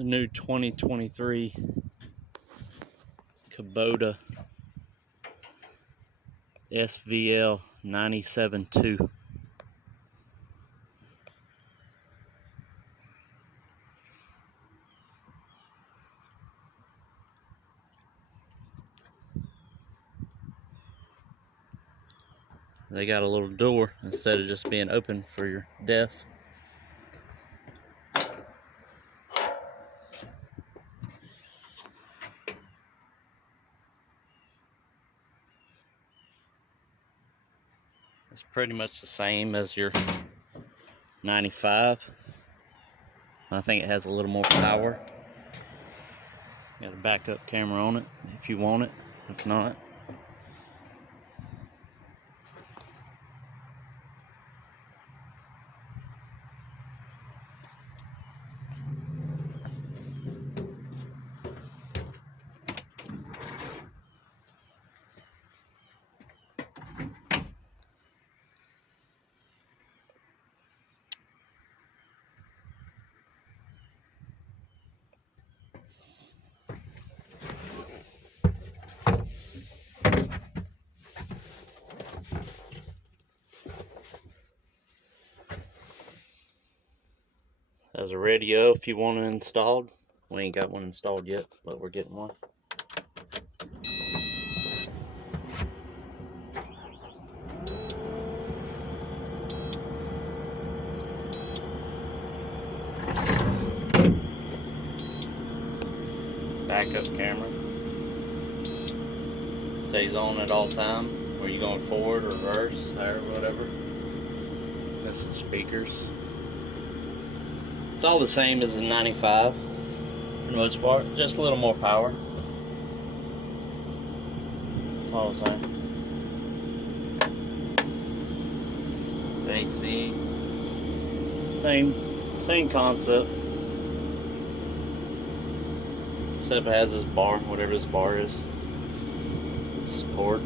the new 2023 Kubota SVL 97.2. They got a little door instead of just being open for your death. It's pretty much the same as your 95. I think it has a little more power. Got a backup camera on it if you want it. If not, has a radio if you want it installed. We ain't got one installed yet, but we're getting one. Backup camera. Stays on at all time, whether you're going forward or reverse, or whatever. Got some speakers. It's all the same as the 95 for the most part, just a little more power. It's all the same. AC, same concept. Except it has this bar, whatever this bar is. Support.